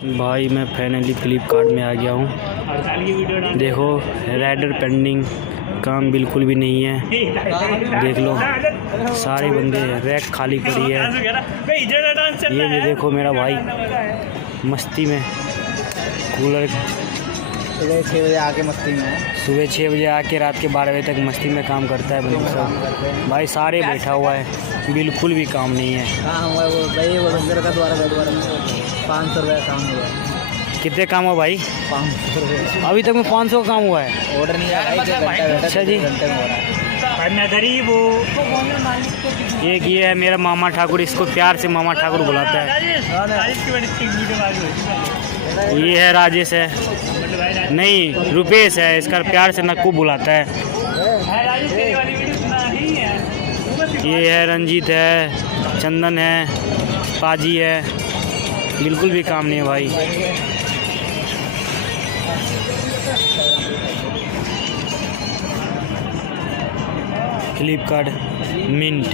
भाई मैं फाइनली फ्लिपकार्ट में आ गया हूँ। देखो राइडर पेंडिंग, काम बिल्कुल भी नहीं है। देख लो सारे बंदे, रैक खाली पड़ी है। ये भी देखो मेरा भाई मस्ती में, कूलर सुबह 6 बजे आके मस्ती में है। सुबह 6 बजे आके रात के 12 बजे तक मस्ती में काम करता है बंदे सब। भाई सारे बैठा हुआ है, बिल्कुल भी काम नहीं है। हाँ हुआ वो भाई, वो बंदर का द्वारा 500 रुपये काम हुआ है। कितने काम हुआ भाई? 500 रुपये अभी तक में 500 काम हुआ है। ऑर्डर नहीं आया। अच्छा जी, घंटे में हो रहा है। मैं गरीब हूँ। ये है मेरा मामा ठाकुर, इसको प्यार से मामा ठाकुर बुलाता है। ये है राजेश है, नहीं रुपेश है, इसका प्यार से नक्कू बुलाता है। ये है रंजीत है, चंदन है, पाजी है, बिल्कुल भी काम नहीं है भाई। फ्लिपकार्ट मिंट।